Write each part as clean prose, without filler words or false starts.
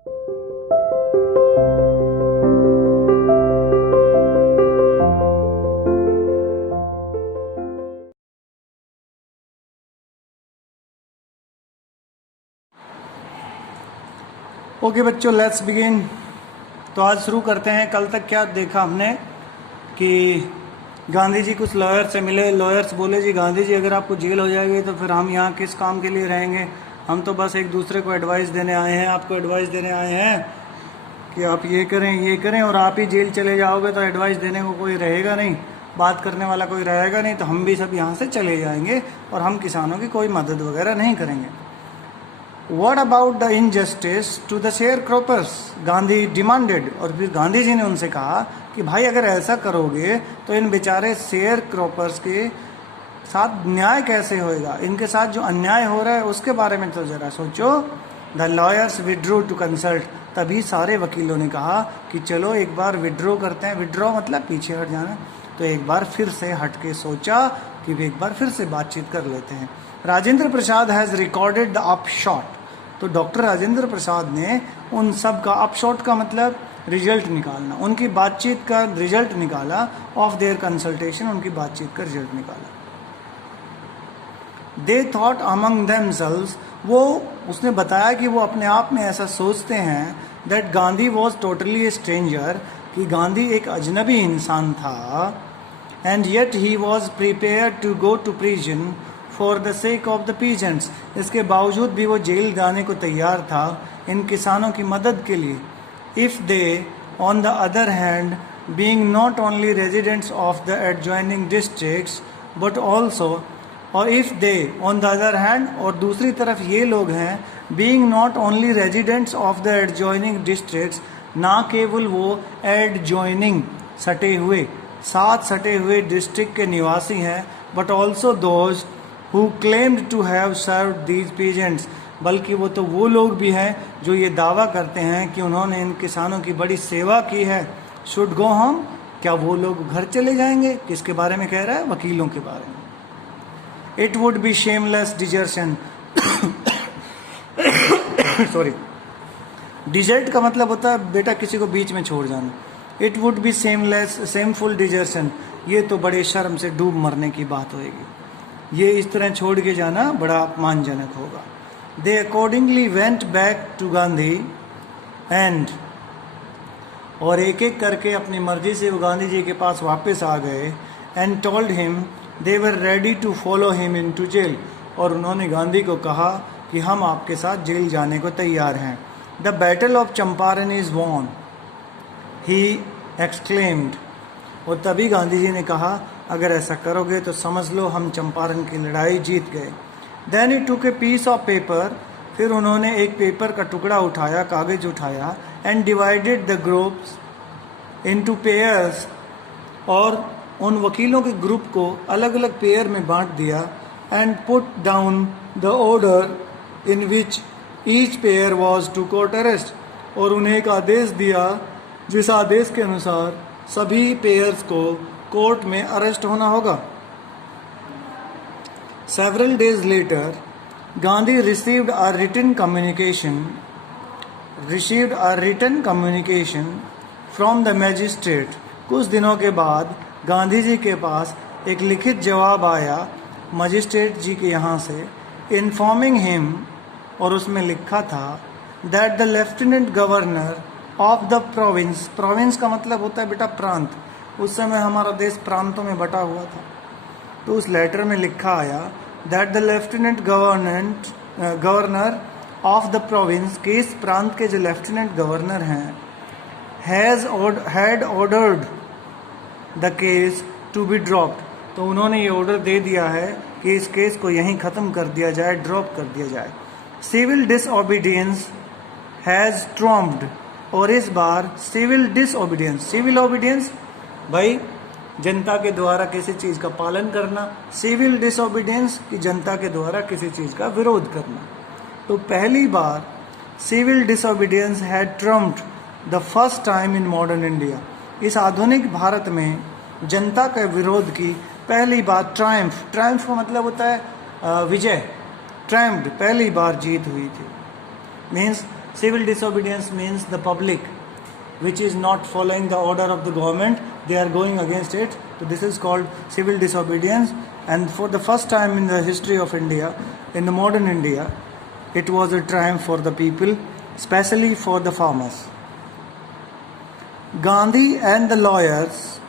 Okay बच्चों, let's begin. तो आज शुरू करते हैं। कल तक क्या देखा हमने कि गांधी जी कुछ लॉयर से मिले। लॉयर्स बोले जी गांधी जी अगर आपको जेल हो जाएगी तो फिर हम यहाँ किस काम के लिए रहेंगे, हम तो बस एक दूसरे को एडवाइस देने आए हैं, आपको एडवाइस देने आए हैं कि आप ये करें और आप ही जेल चले जाओगे तो एडवाइस देने को कोई रहेगा नहीं, बात करने वाला कोई रहेगा नहीं, तो हम भी सब यहाँ से चले जाएंगे और हम किसानों की कोई मदद वगैरह नहीं करेंगे। What about the injustice to the sharecroppers? Gandhi demanded. और फिर गांधी जी ने उनसे कहा कि भाई अगर ऐसा करोगे तो इन बेचारे शेयर क्रॉपर्स के साथ न्याय कैसे होएगा, इनके साथ जो अन्याय हो रहा है उसके बारे में तो जरा सोचो। The lawyers withdrew to consult. तभी सारे वकीलों ने कहा कि चलो एक बार विड्रॉ करते हैं। विड्रॉ मतलब पीछे हट जाना। तो एक बार फिर से हट के सोचा कि एक बार फिर से बातचीत कर लेते हैं। Rajendra Prasad has recorded the अपशॉट। तो डॉक्टर राजेंद्र प्रसाद ने उन सब का, अपशॉट का मतलब रिजल्ट निकालना, उनकी बातचीत का रिजल्ट निकाला। ऑफ देयर कंसल्टेशन, उनकी बातचीत का रिजल्ट निकाला। दे थॉट अमंग देमसेल्व्स, वो उसने बताया कि वो अपने आप में ऐसा सोचते हैं that Gandhi was totally a stranger, कि गांधी एक अजनबी इंसान था। And yet he was prepare to go to prison for the sake of the peasants. इसके बावजूद भी वो जेल जाने को तैयार था इन किसानों की मदद के लिए। If they on the other hand being not only residents of the adjoining districts but also, और if they on the other hand, और दूसरी तरफ ये लोग हैं being not only residents of the adjoining districts, ना केवल वो एडजॉइनिंग सटे हुए, साथ सटे हुए डिस्ट्रिक्ट के निवासी हैं, but also those who claimed to have served these peasants, बल्कि वो लोग भी हैं जो ये दावा करते हैं कि उन्होंने इन किसानों की बड़ी सेवा की है। शुड गो होम, क्या वो लोग घर चले जाएंगे? किसके बारे में कह रहा है? वकीलों के बारे में। It would be shameless desertion. Sorry, desert का मतलब होता है बेटा किसी को बीच में छोड़ जाना। It would B shameful desertion, ये तो बड़े शर्म से डूब मरने की बात होगी, ये इस तरह छोड़ के जाना बड़ा अपमानजनक होगा। They accordingly went back to Gandhi and, और एक एक करके अपनी मर्जी से वो गांधी जी के पास वापस आ गए। And told him they were ready to follow him into jail, और उन्होंने गांधी को कहा कि हम आपके साथ जेल जाने को तैयार हैं। The battle of Champaran is won, he exclaimed. और तभी गांधी जी ने कहा अगर ऐसा करोगे तो समझ लो हम चंपारण की लड़ाई जीत गए। Then he took a piece of paper, फिर उन्होंने एक पेपर का टुकड़ा उठाया, कागज उठाया। And divided the groups into pairs, और उन वकीलों के ग्रुप को अलग अलग पेयर में बांट दिया। And put down the order in which each pair was to court arrest, और उन्हें एक आदेश दिया जिस आदेश के अनुसार सभी पेयर्स को कोर्ट में अरेस्ट होना होगा। Several days later, Gandhi received a written communication from the magistrate. कुछ दिनों के बाद गांधी जी के पास एक लिखित जवाब आया मजिस्ट्रेट जी के यहाँ से, इन्फॉर्मिंग हिम, और उसमें लिखा था that the lieutenant governor of the province, province का मतलब होता है बेटा प्रांत, उस समय हमारा देश प्रांतों में बटा हुआ था। तो उस लेटर में लिखा आया that the lieutenant governor of the province, कि इस प्रांत के जो लेफ्टिनेंट गवर्नर हैं, had ordered the case to be dropped, तो उन्होंने ये ऑर्डर दे दिया है कि इस केस को यहीं ख़त्म कर दिया जाए, ड्रॉप कर दिया जाए। सिविल डिसओबीडियंस हैज़ ट्रम्प्ड, और इस बार सिविल डिसओबीडियंस, सिविल ओबीडियंस भाई जनता के द्वारा किसी चीज़ का पालन करना, सिविल डिसओबीडियंस की जनता के द्वारा किसी चीज़ का विरोध करना। तो पहली बार civil disobedience had triumphed the first time in modern India, इस आधुनिक भारत में जनता के विरोध की पहली बार ट्रायम्फ, ट्रायम्फ का मतलब होता है विजय, ट्रायम्फ्ड, पहली बार जीत हुई थी। means civil disobedience means the public which is not following the order of the government, they are going against it. So this is called civil disobedience. And for the first time in the history of India, in the modern India, it was a triumph for the people, especially for the farmers. Gandhi and the lawyers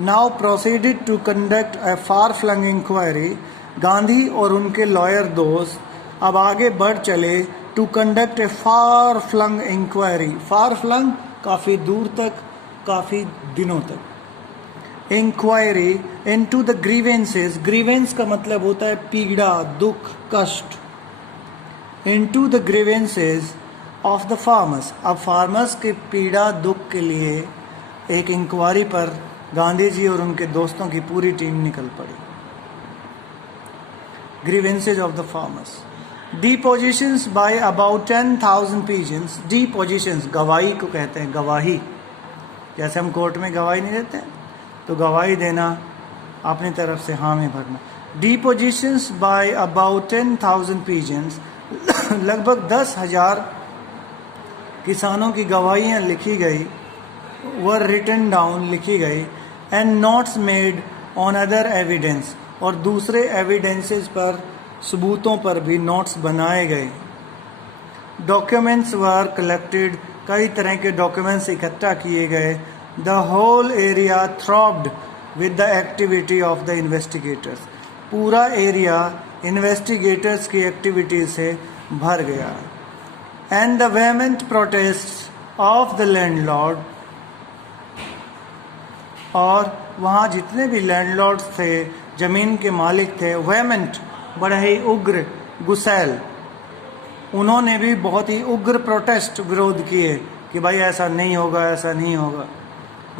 now proceeded to conduct a far-flung inquiry. Gandhi और उनके lawyer दोस्त अब आगे बढ़ चले to conduct a far flung inquiry. Far flung काफ़ी दूर तक, काफ़ी दिनों तक. Inquiry into the grievances. Grievance का मतलब होता है पीड़ा, दुख, कष्ट. Into the grievances of the farmers. अब फार्मर्स के पीड़ा दुख के लिए एक इंक्वायरी पर गांधी जी और उनके दोस्तों की पूरी टीम निकल पड़ी. grievances of the farmers. Depositions by about 10,000 pigeons. Depositions गवाही को कहते हैं, गवाही. जैसे हम कोर्ट में गवाही नहीं देते हैं, तो गवाही देना, अपनी तरफ से हाँ में भरना. Depositions by about 10,000 pigeons. लगभग 10,000 किसानों की गवाहियाँ लिखी गई, were written down, लिखी गई, and notes made on other evidence. और दूसरे एविडेंसेस पर, सबूतों पर भी नोट्स बनाए गए. Documents were collected. कई तरह के डॉक्यूमेंट्स इकट्ठा किए गए. The whole area throbbed with the activity of the investigators. पूरा एरिया इन्वेस्टिगेटर्स की एक्टिविटी से भर गया. And the vehement protest of the landlord. और वहाँ जितने भी लैंडलॉर्ड्स थे, जमीन के मालिक थे, वेहेमेंट बड़ा ही उग्र, गुस्सैल, उन्होंने भी बहुत ही उग्र प्रोटेस्ट, विरोध किए कि भाई ऐसा नहीं होगा, ऐसा नहीं होगा.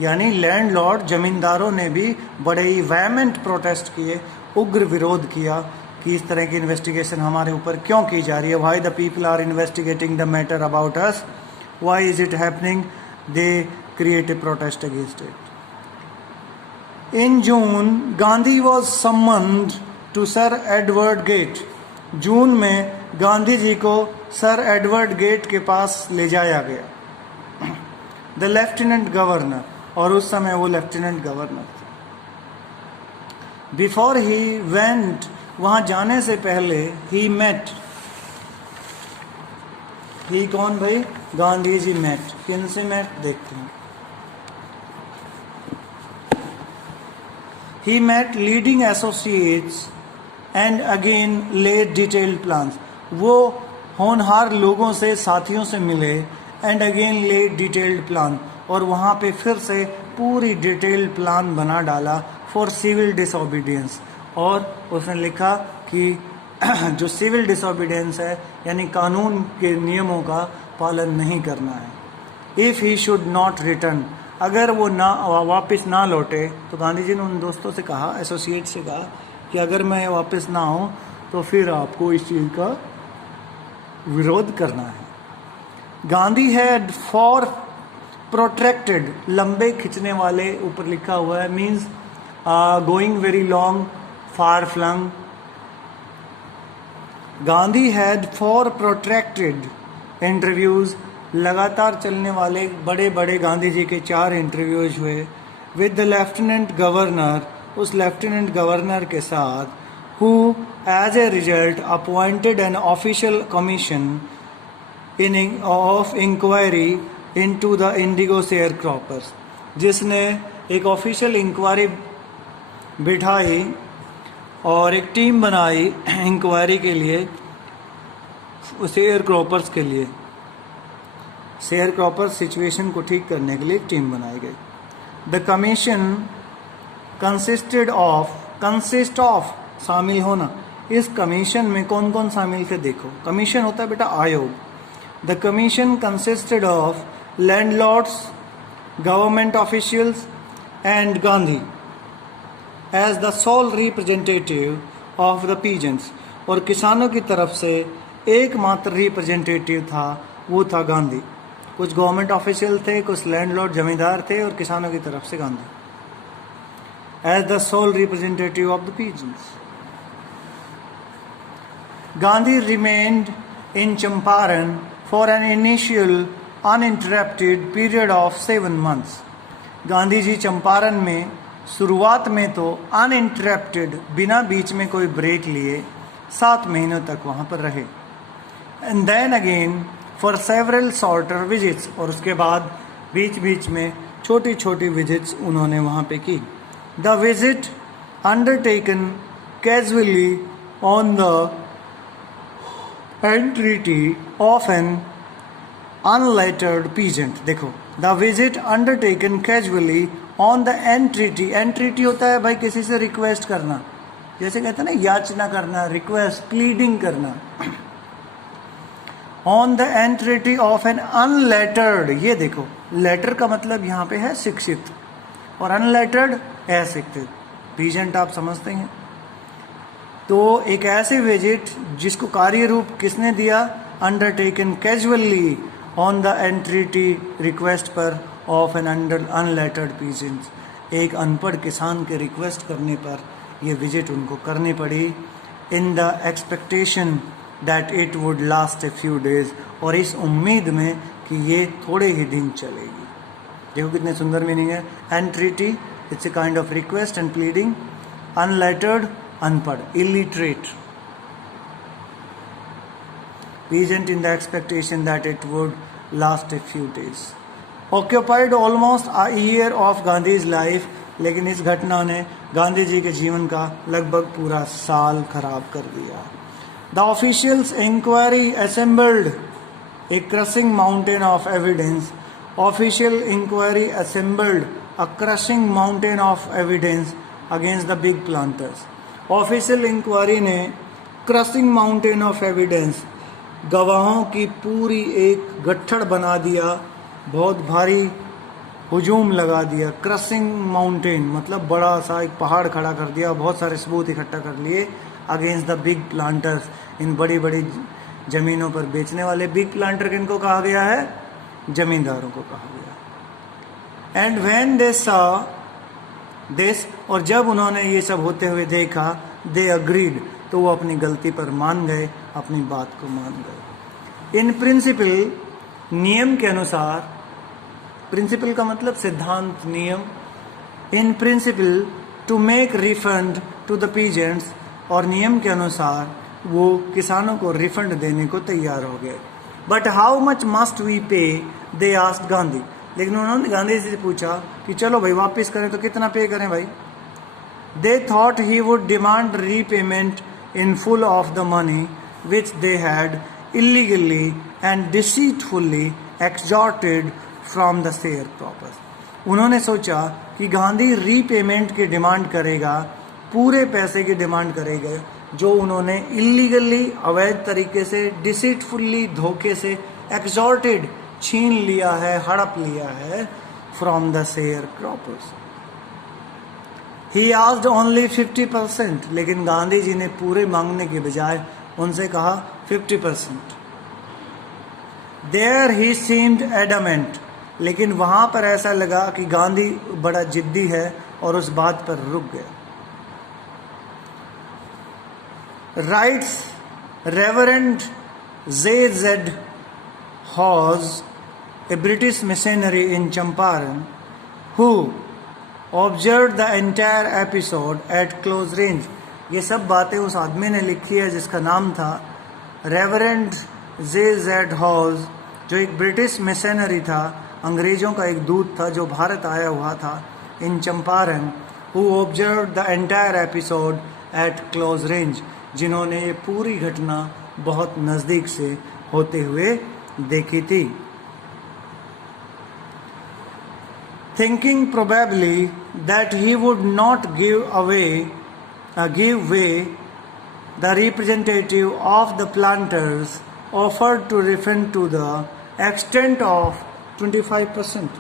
यानी लैंडलॉर्ड, जमींदारों ने भी बड़े ही वेहेमेंट प्रोटेस्ट किए, उग्र विरोध किया कि इस तरह की इन्वेस्टिगेशन हमारे ऊपर क्यों की जा रही है. Why the people are investigating the matter about us, why is it happening. They create a protest against it. In June, Gandhi was summoned to Sir Edward Gate. जून में गांधी जी को सर एडवर्ड गेट के पास ले जाया गया. The lieutenant governor, और उस समय वो लेफ्टिनेंट गवर्नर थे. बिफोर ही वेंट, वहाँ जाने से पहले, ही मेट. ही कौन भाई? गांधी जी मेट. किन से मेट देखते हैं. He met leading associates and again laid detailed plans. वो होनहार लोगों से, साथियों से मिले, and again laid detailed plan. और वहाँ पे फिर से पूरी डिटेल्ड प्लान बना डाला for civil disobedience. और उसने लिखा कि जो सिविल डिसोबीडियंस है, यानी कानून के नियमों का पालन नहीं करना है. If he should not return, अगर वो ना वापस ना लौटे, तो गांधी जी ने उन दोस्तों से कहा, एसोसिएट से कहा कि अगर मैं वापस ना हूँ तो फिर आपको इस चीज़ का विरोध करना है. गांधी हैड फॉर प्रोट्रैक्टेड, लंबे खिंचने वाले, ऊपर लिखा हुआ है, means going very long, far flung. Gandhi had four protracted interviews, लगातार चलने वाले बड़े बड़े गांधी जी के 4 इंटरव्यूज हुए. विद द लेफ्टिनेंट गवर्नर, उस लेफ्टिनेंट गवर्नर के साथ, who as a result appointed an official commission in of inquiry into the indigo sharecroppers, जिसने एक ऑफिशियल इंक्वायरी बिठाई और एक टीम बनाई इंक्वायरी के लिए, शेयर क्रॉपर्स के लिए. शेयर क्रॉपर सिचुएशन को ठीक करने के लिए एक टीम बनाई गई. द कमीशन कंसिस्ट ऑफ, शामिल होना. इस कमीशन में कौन कौन शामिल थे देखो. कमीशन होता है बेटा आयोग. The commission consisted of landlords, government officials and Gandhi as the sole representative of the peasants. और किसानों की तरफ से एकमात्र रिप्रेजेंटेटिव था, वो था गांधी. कुछ गवर्नमेंट ऑफिशियल थे, कुछ लैंडलॉर्ड जमींदार थे, और किसानों की तरफ से Gandhi as the sole representative of the peasants. Gandhi remained in Champaran for an initial uninterrupted period of 7 months. Gandhi ji Champaran में शुरुआत में तो अनइंटरप्टेड, बिना बीच में कोई ब्रेक लिए 7 महीनों तक वहां पर रहे. And then again for several shorter visits, और उसके बाद बीच बीच में छोटी छोटी विजिट्स उन्होंने वहां पे की. The visit undertaken casually on the entreaty of an unlettered peasant. देखो, the visit undertaken casually on the entreaty. Entreaty होता है भाई किसी से रिक्वेस्ट करना, जैसे कहते हैं ना याचना करना, रिक्वेस्ट, प्लीडिंग करना. On the entreaty of an unlettered. ये देखो, लेटर का मतलब यहाँ पे है शिक्षित और अनलेटर्ड अशिक्षित. पीजेंट आप समझते हैं. तो एक ऐसे विजिट जिसको कार्य रूप किसने दिया? Undertaken casually on the entreaty request पर ऑफ एन अनलेटर्ड पीजेंट. एक अनपढ़ किसान के रिक्वेस्ट करने पर यह विजिट उनको करनी पड़ी. इन the expectation that it would last a few days, और इस उम्मीद में कि ये थोड़े ही दिन चलेगी. देखो कितने सुंदर मीनिंग है. Entreaty, it's a kind of request and pleading. Unlettered, अनपढ़, illiterate. Peasant in the expectation that it would last a few days. Occupied almost a year of Gandhi's life. लेकिन इस घटना ने गांधी जी के जीवन का लगभग पूरा साल खराब कर दिया. The officials inquiry assembled a crushing mountain of evidence. Official inquiry assembled a crushing mountain of evidence against the big planters. Official inquiry ने क्रशिंग माउंटेन ऑफ एविडेंस, गवाहों की पूरी एक गट्ठड़ बना दिया, बहुत भारी हुजूम लगा दिया. क्रशिंग माउंटेन मतलब बड़ा सा एक पहाड़ खड़ा कर दिया, बहुत सारे सबूत इकट्ठा कर लिए अगेंस्ट द बिग प्लांटर्स. इन बड़ी बड़ी जमीनों पर बेचने वाले. बिग प्लांटर किनको कहा गया है? जमींदारों को कहा गया. And when they saw this, और जब उन्होंने ये सब होते हुए देखा, दे अग्रीड, तो वो अपनी गलती पर मान गए, अपनी बात को मान गए. इन प्रिंसिपल, नियम के अनुसार, प्रिंसिपल का मतलब सिद्धांत, नियम. In principle to make refund to the peasants, और नियम के अनुसार वो किसानों को रिफंड देने को तैयार हो गए. But how much must we pay, they asked Gandhi. लेकिन उन्होंने गांधी जी से पूछा कि चलो भाई वापस करें तो कितना पे करें भाई. They thought he would demand repayment in full of the money which they had illegally and deceitfully extorted from the sharecroppers. उन्होंने सोचा कि गांधी रीपेमेंट की डिमांड करेगा, पूरे पैसे की डिमांड करेगा जो उन्होंने इलीगली, अवैध तरीके से, डिसीटफुली, धोखे से, एक्सॉर्टेड, छीन लिया है, हड़प लिया है from the sharecroppers. He asked only 50%. लेकिन गांधी जी ने पूरे मांगने के बजाय उनसे कहा 50%. There he seemed adamant. लेकिन वहां पर ऐसा लगा कि गांधी बड़ा जिद्दी है और उस बात पर रुक गया. Rights reverend J.Z. Hawes, a British missionary in Champaran, who observed the entire episode at close range. ये सब बातें उस आदमी ने लिखी है जिसका नाम था रेवरेंड J.Z. हॉज, जो एक ब्रिटिश मिशनरी था, अंग्रेजों का एक दूत था जो भारत आया हुआ था, in Champaran, who observed the entire episode at close range, जिन्होंने ये पूरी घटना बहुत नज़दीक से होते हुए देखी थी. Thinking probably that he would not give way, the representative of the planters offered to refund to the extent of 25%.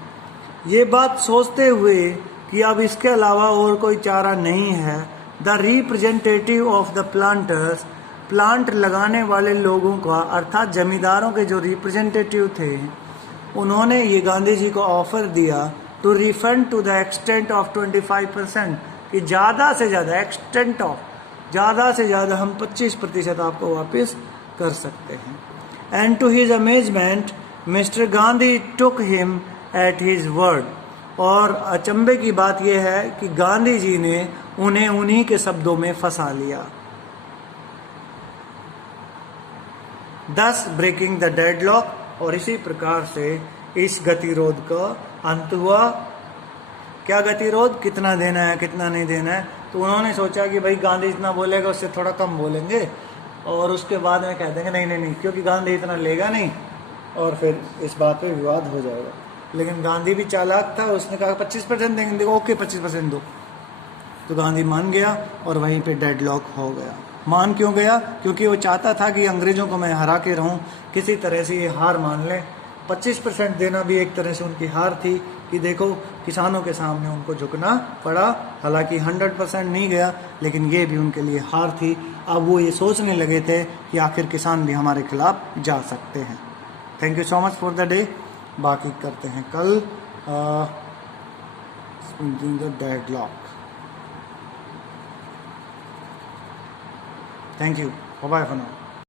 ये बात सोचते हुए कि अब इसके अलावा और कोई चारा नहीं है, the representative of the planters, plant लगाने वाले लोगों का अर्थात जमींदारों के जो रिप्रेजेंटेटिव थे, उन्होंने ये गांधी जी को ऑफर दिया to refund to the extent of 25%, कि ज़्यादा से ज़्यादा, एक्सटेंट ऑफ, ज़्यादा से ज़्यादा हम 25% आपको वापस कर सकते हैं. And to his amazement mister Gandhi took him at his word. और अचंभे की बात यह है कि गांधी जी ने उन्हें उन्हीं के शब्दों में फंसा लिया। दस ब्रेकिंग द डेडलॉक, और इसी प्रकार से इस गतिरोध का अंत हुआ। क्या गतिरोध, कितना देना है कितना नहीं देना है। तो उन्होंने सोचा कि भाई गांधी जितना बोलेगा उससे थोड़ा कम बोलेंगे, और उसके बाद में कह देंगे नहीं नहीं नहीं, क्योंकि गांधी इतना लेगा नहीं, और फिर इस बात पे विवाद हो जाएगा। लेकिन गांधी भी चालाक था, उसने कहा 25% देंगे, ओके 25% दो। तो गांधी मान गया और वहीं पे डेडलॉक हो गया। मान क्यों गया? क्योंकि वो चाहता था कि अंग्रेजों को मैं हरा के रहूं, किसी तरह से ये हार मान लें। 25% देना भी एक तरह से उनकी हार थी कि देखो किसानों के सामने उनको झुकना पड़ा। हालांकि 100% नहीं गया, लेकिन ये भी उनके लिए हार थी। अब वो ये सोचने लगे थे कि आखिर किसान भी हमारे खिलाफ जा सकते हैं। Thank you so much for the day. बाकी करते हैं कल the deadlock. Thank you, bye bye for now.